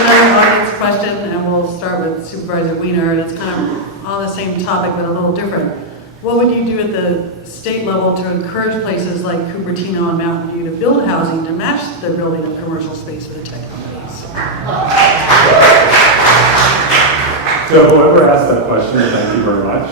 another audience question, and we'll start with Supervisor Wiener, and it's kind of on the same topic, but a little different. What would you do at the state level to encourage places like Cupertino and Mountain View to build housing to match the building of commercial space for the tech companies? So whoever asked that question, thank you very much.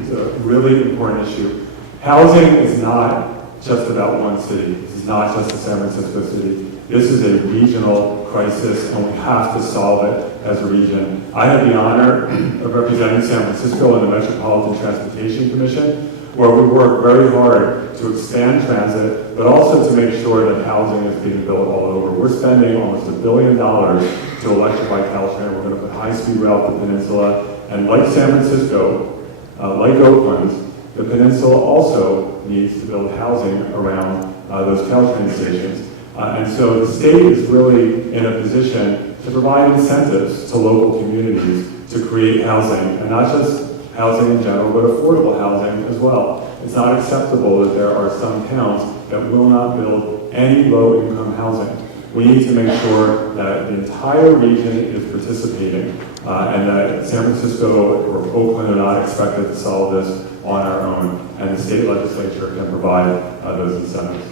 It's a really important issue. Housing is not just about one city. This is not just the San Francisco city. This is a regional crisis, and we have to solve it as a region. I had the honor of representing San Francisco in the Metropolitan Transportation Commission, where we work very hard to expand transit, but also to make sure that housing is being built all over. We're spending almost $1 billion to electrify Caltrain. We're going to put high-speed rail to the peninsula, and like San Francisco, like Oakland, the peninsula also needs to build housing around those Caltrain stations. And so the state is really in a position to provide incentives to local communities to create housing, and not just housing in general, but affordable housing as well. It's not acceptable that there are some towns that will not build any low-income housing. We need to make sure that the entire region is participating, and that San Francisco or Oakland are not expected to solve this on our own, and the state legislature can provide those incentives.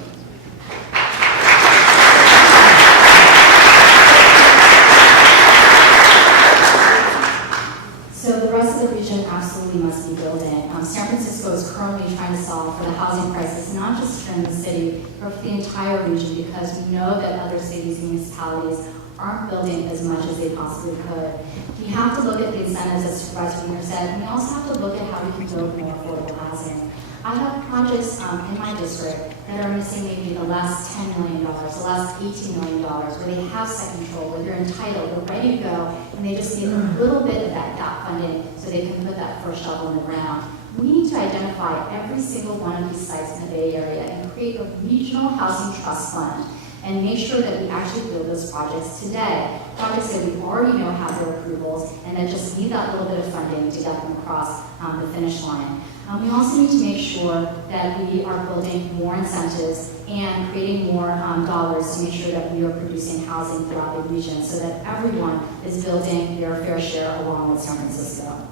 Absolutely must be building. San Francisco is currently trying to solve for the housing crisis, not just here in the city, but for the entire region, because we know that other cities and municipalities aren't building as much as they possibly could. We have to look at the incentives, as Supervisor Wiener said, and we also have to look at how we can build more affordable housing. I have projects in my district that are missing maybe the last $10 million, the last $18 million, where they have site control, where they're entitled, they're ready to go, and they just need a little bit of that gap funding so they can put that first shovel in the ground. We need to identify every single one of these sites in the Bay Area and create a regional housing trust fund and make sure that we actually build those projects today. Projects that we already know have their approvals and that just need that little bit of funding to get them across the finish line. We also need to make sure that we are building more incentives and creating more dollars to make sure that we are producing housing throughout the region so that everyone is building their fair share along with San Francisco.